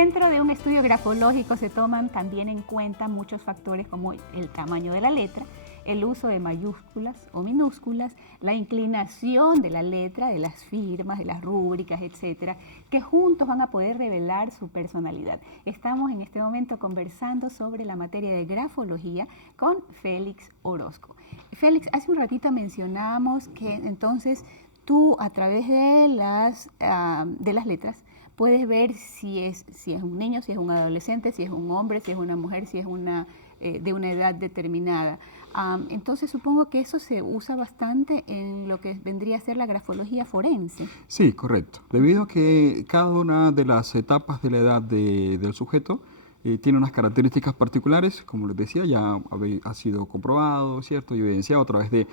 Dentro de un estudio grafológico se toman también en cuenta muchos factores como el tamaño de la letra, el uso de mayúsculas o minúsculas, la inclinación de la letra, de las firmas, de las rúbricas, etcétera, que juntos van a poder revelar su personalidad. Estamos en este momento conversando sobre la materia de grafología con Félix Orozco. Félix, hace un ratito mencionábamos que entonces tú a través de las letras puedes ver si es un niño, si es un adolescente, si es un hombre, si es una mujer, si es de una edad determinada. Entonces supongo que eso se usa bastante en lo que vendría a ser la grafología forense. Sí, correcto. Debido a que cada una de las etapas de la edad del sujeto tiene unas características particulares, como les decía, ya ha sido comprobado, ¿cierto? Y evidenciado a través de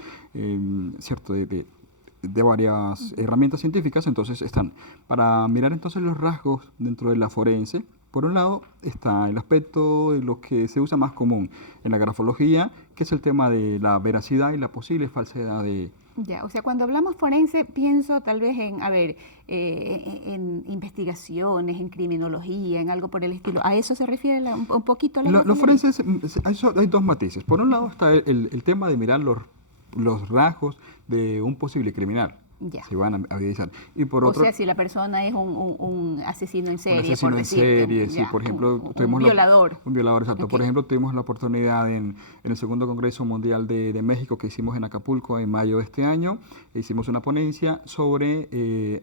varias herramientas científicas. Entonces están para mirar entonces los rasgos dentro de la forense. Por un lado está el aspecto de lo que se usa más común en la grafología, que es el tema de la veracidad y la posible falsedad de... Ya, o sea, cuando hablamos forense pienso tal vez en investigaciones, en criminología, en algo por el estilo. ¿A eso se refiere un poquito la Los forenses, hay dos matices. Por un lado está el tema de mirar los rasgos de un posible criminal. Ya. Se van a evidenciar. Y por otro, o sea, si la persona es un asesino en serie, un asesino por en decirte, serie, sí, por ejemplo, un violador. Un violador, exacto. Okay. Por ejemplo, tuvimos la oportunidad en el segundo Congreso Mundial de México que hicimos en Acapulco en mayo de este año. Hicimos una ponencia sobre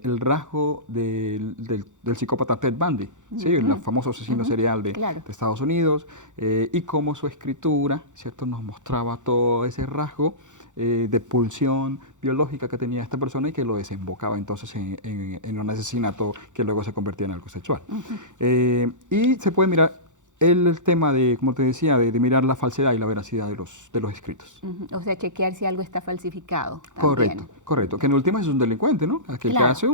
el rasgo del psicópata Ted Bundy, ¿sí? El famoso asesino serial de Estados Unidos, y cómo su escritura, ¿cierto?, nos mostraba todo ese rasgo de pulsión biológica que tenía esta persona y que lo desembocaba entonces en un asesinato que luego se convertía en algo sexual. Y se puede mirar el tema de, como te decía, de mirar la falsedad y la veracidad de los escritos. O sea, chequear si algo está falsificado. También. Correcto. Que en última es un delincuente, ¿no? Aquel que hace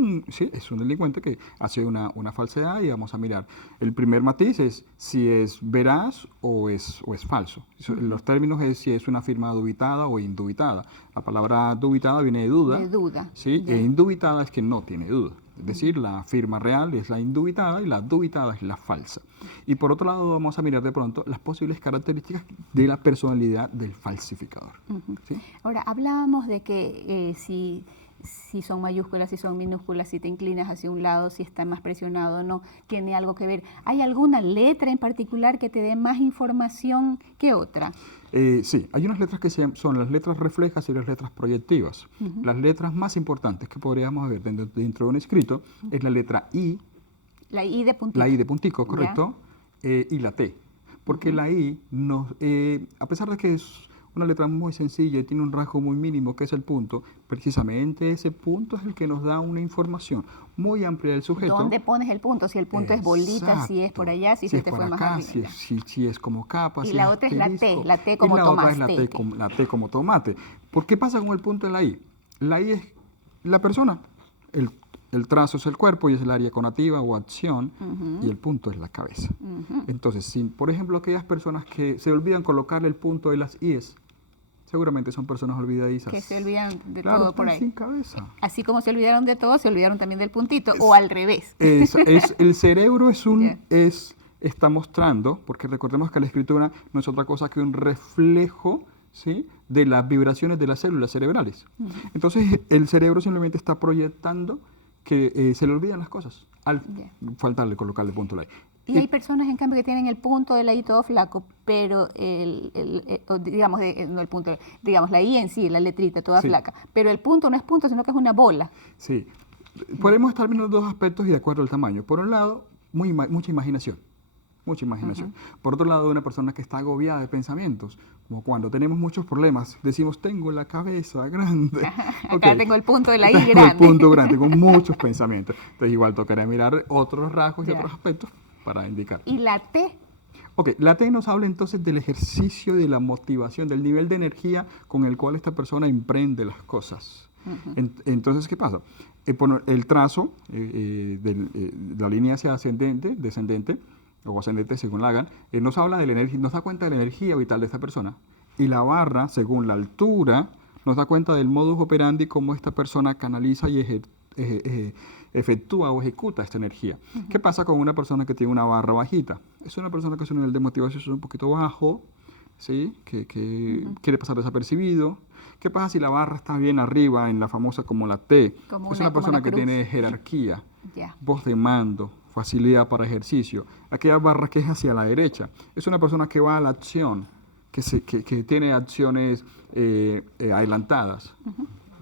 es un delincuente que hace una falsedad, y vamos a mirar. El primer matiz es si es veraz o es falso. Los términos es si es una firma dubitada o indubitada. La palabra dubitada viene de duda. De duda. ¿Sí? E indubitada es que no tiene duda. Es decir, la firma real es la indubitada y la dubitada es la falsa. Y por otro lado vamos a mirar de pronto las posibles características de la personalidad del falsificador. ¿Sí? Ahora, hablábamos de que si son mayúsculas, si son minúsculas, si te inclinas hacia un lado, si está más presionado o no, tiene algo que ver. ¿Hay alguna letra en particular que te dé más información que otra? Sí, hay unas letras que son las letras reflejas y las letras proyectivas. Las letras más importantes que podríamos ver dentro de un escrito es la letra I. La I de puntito. La I de puntico, correcto. Y la T. Porque la I, a pesar de que es una letra muy sencilla y tiene un rasgo muy mínimo que es el punto, precisamente ese punto es el que nos da una información muy amplia del sujeto. ¿Dónde pones el punto? Si el punto es bolita, si es por allá, si se te fue más arriba. Si es como capa, y la otra es la T como tomate. La otra es la T como tomate. ¿Por qué pasa con el punto en la I? La I es la persona, el trazo es el cuerpo y es el área conativa o acción, y el punto es la cabeza. Entonces, si, por ejemplo, aquellas personas que se olvidan colocarle el punto de las I's, seguramente son personas olvidadizas. Que se olvidan de todo por ahí. Sin cabeza. Así como se olvidaron de todo, se olvidaron también del puntito, o al revés. El cerebro está mostrando, porque recordemos que la escritura no es otra cosa que un reflejo, ¿sí?, de las vibraciones de las células cerebrales. Entonces, el cerebro simplemente está proyectando que se le olvidan las cosas al faltarle colocarle punto a la I. Y hay personas, en cambio, que tienen el punto de la I todo flaco, pero digamos la I en sí, la letrita toda flaca, pero el punto no es punto, sino que es una bola. Sí, podemos estar viendo dos aspectos y de acuerdo al tamaño. Por un lado, mucha imaginación. Por otro lado, una persona que está agobiada de pensamientos, como cuando tenemos muchos problemas, decimos, tengo la cabeza grande. Acá tengo el punto de la I grande. Tengo el punto grande, con muchos pensamientos. Entonces, igual tocará mirar otros rasgos y otros aspectos para indicar. ¿Y la T? La T nos habla entonces del ejercicio de la motivación, del nivel de energía con el cual esta persona emprende las cosas. Entonces, ¿qué pasa? El trazo de la línea hacia descendente o ascendente según la hagan, nos habla de la energía, nos da cuenta de la energía vital de esta persona. Y la barra, según la altura, nos da cuenta del modus operandi, cómo esta persona canaliza y efectúa o ejecuta esta energía. ¿Qué pasa con una persona que tiene una barra bajita? Es una persona que su nivel de motivación es un poquito bajo, ¿sí? Que quiere pasar desapercibido. ¿Qué pasa si la barra está bien arriba en la famosa como la T? Es una persona que tiene jerarquía, voz de mando, facilidad para ejercicio. Aquella barra que es hacia la derecha es una persona que va a la acción, que tiene acciones adelantadas.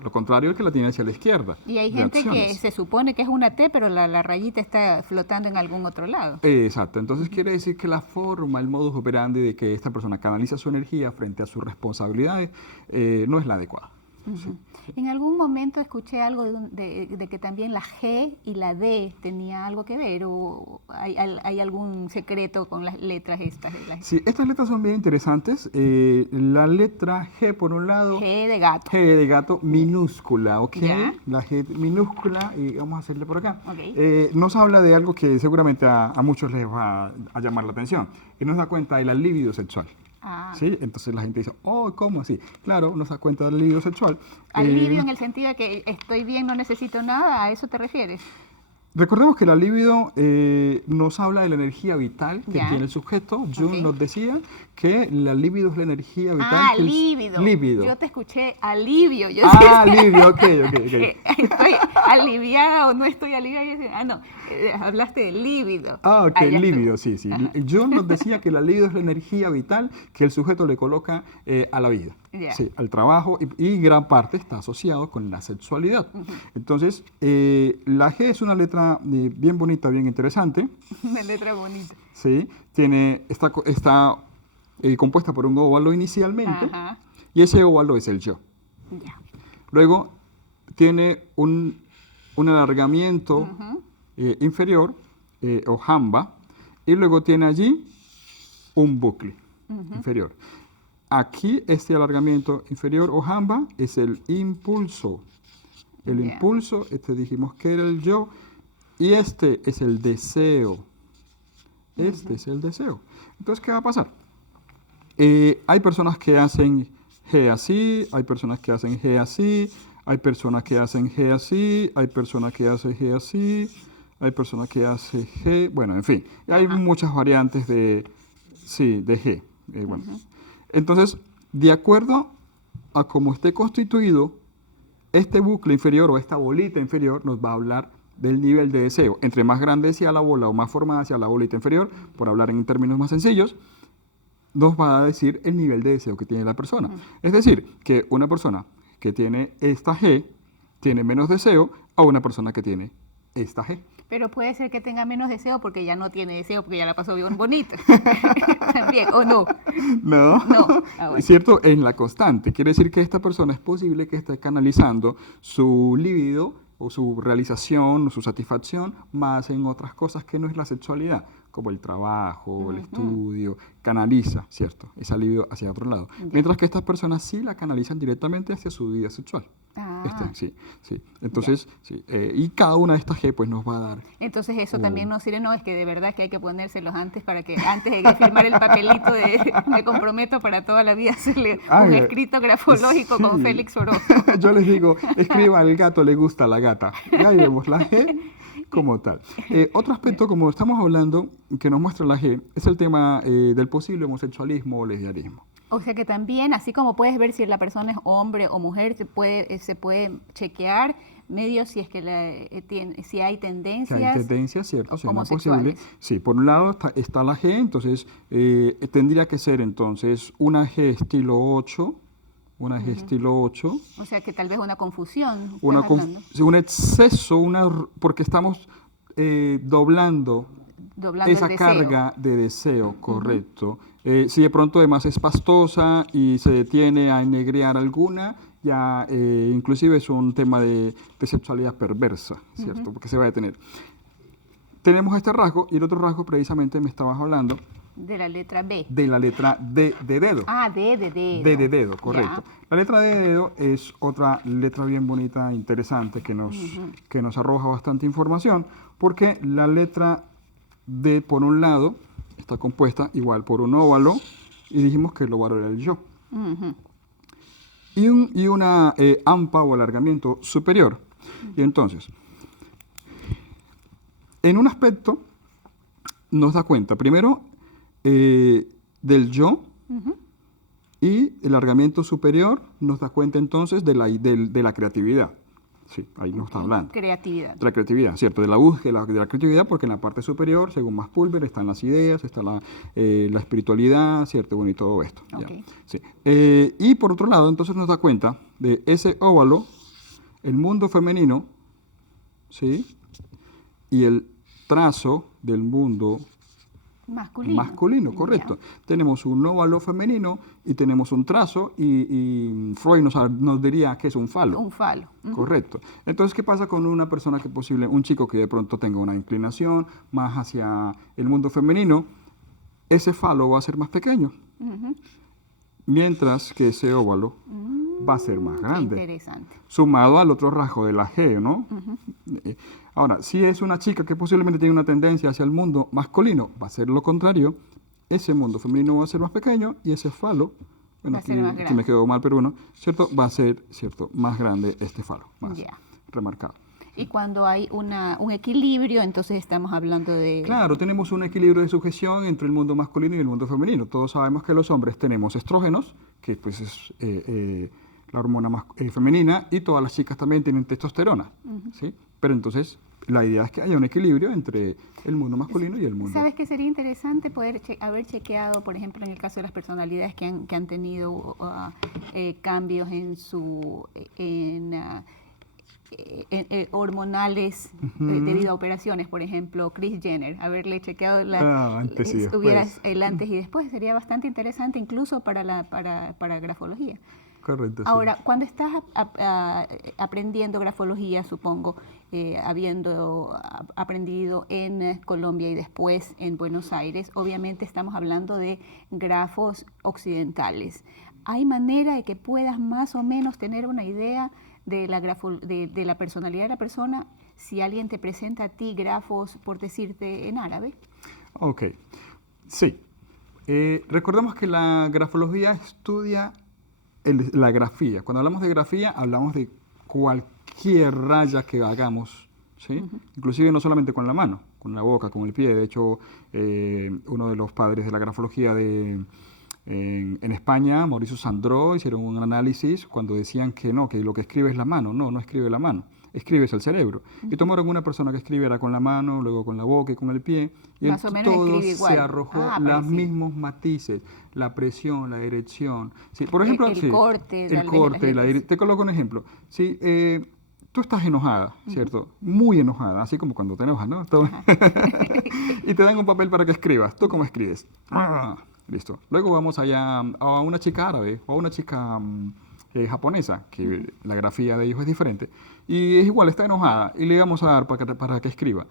Lo contrario es que la tiene hacia la izquierda. Y hay gente que se supone que es una T, pero la rayita está flotando en algún otro lado. Exacto. Entonces quiere decir que la forma, el modus operandi de que esta persona canaliza su energía frente a sus responsabilidades no es la adecuada. Sí. En algún momento escuché algo de que también la G y la D tenía algo que ver, o hay algún secreto con las letras estas. Sí, estas letras son bien interesantes. La letra G, por un lado... G de gato. G de gato minúscula, ¿ok? ¿Ya? La G minúscula, y vamos a hacerle por acá. Okay. Nos habla de algo que seguramente a muchos les va a llamar la atención, y nos da cuenta de la libido sexual. Ah. ¿Sí? Entonces la gente dice, oh, ¿cómo así? Claro, nos da cuenta del libido sexual. Alivio en el sentido de que estoy bien, no necesito nada, ¿a eso te refieres? Recordemos que la libido nos habla de la energía vital que tiene el sujeto. Jung nos decía que la libido es la energía vital. Ah, líbido. Yo te escuché alivio. Yo alivio, ok. ¿Estoy aliviada o no estoy aliviada? No, hablaste de líbido. Ah, ok, líbido, sí. Jung nos decía que la libido es la energía vital que el sujeto le coloca a la vida, sí, al trabajo, y gran parte está asociado con la sexualidad. Entonces, la G es una letra bien bonita, bien interesante. Una letra bonita. Sí, está compuesta por un óvalo inicialmente, y ese óvalo es el yo. Luego tiene un alargamiento inferior, o jamba, y luego tiene allí un bucle inferior. Aquí este alargamiento inferior o jamba es el impulso. El impulso, dijimos que era el yo, y este es el deseo. Este es el deseo. Entonces, ¿qué va a pasar? Hay personas que hacen G así, hay personas que hacen G así, hay personas que hacen G así, hay personas que hacen G así, hay personas que hacen G, bueno, en fin, hay muchas variantes de G. Bueno. Entonces, de acuerdo a cómo esté constituido, este bucle inferior o esta bolita inferior nos va a hablar del nivel de deseo. Entre más grande sea la bola o más formada sea la bolita inferior, por hablar en términos más sencillos, nos va a decir el nivel de deseo que tiene la persona. Es decir, que una persona que tiene esta G tiene menos deseo a una persona que tiene esta G. Pero puede ser que tenga menos deseo porque ya no tiene deseo, porque ya la pasó bien bonita. También, ¿o no? No. Es cierto, en la constante. Quiere decir que esta persona es posible que esté canalizando su libido o su realización o su satisfacción más en otras cosas que no es la sexualidad, como el trabajo, el estudio, canaliza, ¿cierto? Esa libido hacia otro lado. Mientras que estas personas sí la canalizan directamente hacia su vida sexual. Sí. Entonces, y cada una de estas G pues nos va a dar. Entonces eso también nos sirve, no, es que de verdad que hay que ponérselos antes antes de firmar el papelito de me comprometo para toda la vida hacerle un escrito grafológico con Félix Orozco. Yo les digo, escriba al gato le gusta la gata. Y ahí vemos la G como tal. Otro aspecto, como estamos hablando, que nos muestra la G, es el tema del posible homosexualismo o lesbianismo. O sea que también, así como puedes ver si la persona es hombre o mujer, se puede chequear medio si es que si hay tendencias. Si hay tendencias, cierto, si no es posible. Sí, por un lado está la G, entonces tendría que ser entonces una G estilo 8. Una G estilo 8. O sea que tal vez una confusión. Un exceso, porque estamos doblando esa carga de deseo, correcto. Si de pronto además es pastosa y se detiene a ennegrear alguna, ya inclusive es un tema de sexualidad perversa, ¿cierto? Porque se va a detener. Tenemos este rasgo, y el otro rasgo precisamente me estabas hablando. De la letra B. De la letra D de dedo. Ah, D de dedo. D de dedo, correcto. La letra D de dedo es otra letra bien bonita, interesante, que nos arroja bastante información, porque la letra D, por un lado, está compuesta igual por un óvalo, y dijimos que el óvalo era el yo. Y una ampa o alargamiento superior. Y entonces, en un aspecto nos da cuenta, primero, del yo, y el alargamiento superior nos da cuenta entonces de la creatividad. Sí, ahí nos está hablando. Creatividad. De la creatividad, ¿cierto? De la búsqueda de la creatividad, porque en la parte superior, según más Pulver, están las ideas, está la espiritualidad, ¿cierto? Bueno, y todo esto. Okay. Sí. Y por otro lado, entonces nos da cuenta de ese óvalo, el mundo femenino, ¿sí? Y el trazo del mundo masculino, correcto. Yeah. Tenemos un óvalo femenino y tenemos un trazo y Freud nos diría que es un falo. Un falo. Correcto. Entonces, ¿qué pasa con una persona que un chico que de pronto tenga una inclinación más hacia el mundo femenino? Ese falo va a ser más pequeño, mientras que ese óvalo va a ser más grande. Interesante. Sumado al otro rasgo de la G, ¿no? Ahora, si es una chica que posiblemente tiene una tendencia hacia el mundo masculino, va a ser lo contrario. Ese mundo femenino va a ser más pequeño y ese falo, bueno, aquí me quedó mal peruano, ¿cierto? Va a ser, ¿cierto?, más grande este falo, más remarcado. Y cuando hay un equilibrio, entonces estamos hablando de... Claro, tenemos un equilibrio de sujeción entre el mundo masculino y el mundo femenino. Todos sabemos que los hombres tenemos estrógenos, que pues es la hormona femenina, y todas las chicas también tienen testosterona, ¿sí? Pero entonces la idea es que haya un equilibrio entre el mundo masculino y el mundo... ¿Sabes qué sería interesante poder haber chequeado, por ejemplo, en el caso de las personalidades que han tenido cambios en su... hormonales debido a operaciones, por ejemplo, Kris Jenner, haberle chequeado antes y después. El antes y después, sería bastante interesante incluso para grafología. Correcto. Ahora, sí. Cuando estás aprendiendo grafología, supongo, habiendo aprendido en Colombia y después en Buenos Aires, obviamente estamos hablando de grafos occidentales. ¿Hay manera de que puedas más o menos tener una idea de la personalidad de la persona si alguien te presenta a ti grafos, por decirte, en árabe? Ok, sí. Recordemos que la grafología estudia la grafía. Cuando hablamos de grafía, hablamos de cualquier raya que hagamos, ¿sí? Inclusive no solamente con la mano, con la boca, con el pie. De hecho, uno de los padres de la grafología en España, Mauricio Sandró, hicieron un análisis cuando decían que no, que lo que escribe es la mano. No escribe la mano, escribe es el cerebro. Y tomaron una persona que escribiera con la mano, luego con la boca y con el pie, y más o menos todo igual. se arrojó los mismos matices, la presión, la dirección. Sí, por ejemplo, el corte, te coloco un ejemplo. Sí, tú estás enojada, ¿cierto? Muy enojada, así como cuando te enojas, ¿no? Y te dan un papel para que escribas. ¿Tú cómo escribes? Listo. Luego vamos allá a una chica árabe o a una chica japonesa, que la grafía de ellos es diferente, y es igual, está enojada, y le vamos a dar para que escriba.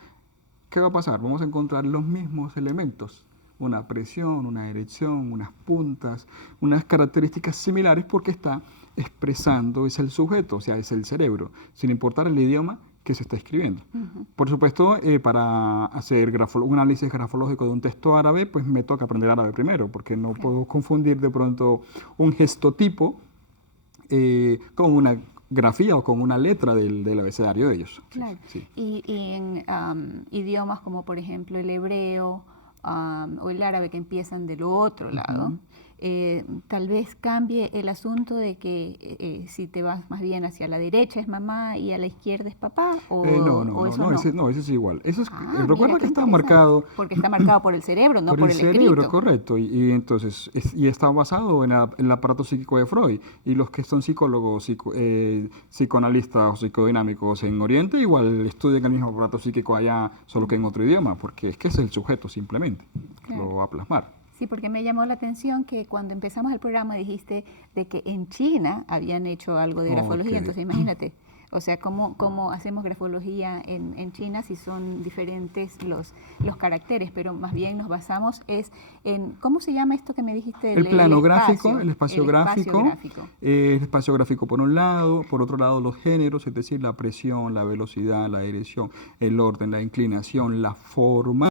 ¿Qué va a pasar? Vamos a encontrar los mismos elementos. Una presión, una dirección, unas puntas, unas características similares porque está expresando, es el sujeto, o sea, es el cerebro, sin importar el idioma que se está escribiendo. Por supuesto, para hacer un análisis grafológico de un texto árabe, pues me toca aprender árabe primero, porque no puedo confundir de pronto un gestotipo con una grafía o con una letra del abecedario de ellos. Claro. Sí. Y en idiomas como, por ejemplo, el hebreo o el árabe, que empiezan del otro lado, tal vez cambie el asunto de que si te vas más bien hacia la derecha es mamá y a la izquierda es papá, ese es igual. Eso es, recuerda que está marcado... Porque está marcado por el cerebro, no por el cerebro, escrito. Correcto. Y entonces, está basado en el aparato psíquico de Freud. Y los que son psicólogos, psicoanalistas o psicodinámicos en Oriente, igual estudian el mismo aparato psíquico allá, solo que en otro idioma, porque es que es el sujeto simplemente. Claro. Lo va a plasmar. Sí, porque me llamó la atención que cuando empezamos el programa dijiste de que en China habían hecho algo de grafología, entonces imagínate, o sea, cómo hacemos grafología en China si son diferentes los caracteres, pero más bien nos basamos en, ¿cómo se llama esto que me dijiste? El plano gráfico, el espacio gráfico. El espacio gráfico por un lado, por otro lado los géneros, es decir, la presión, la velocidad, la dirección, el orden, la inclinación, la forma.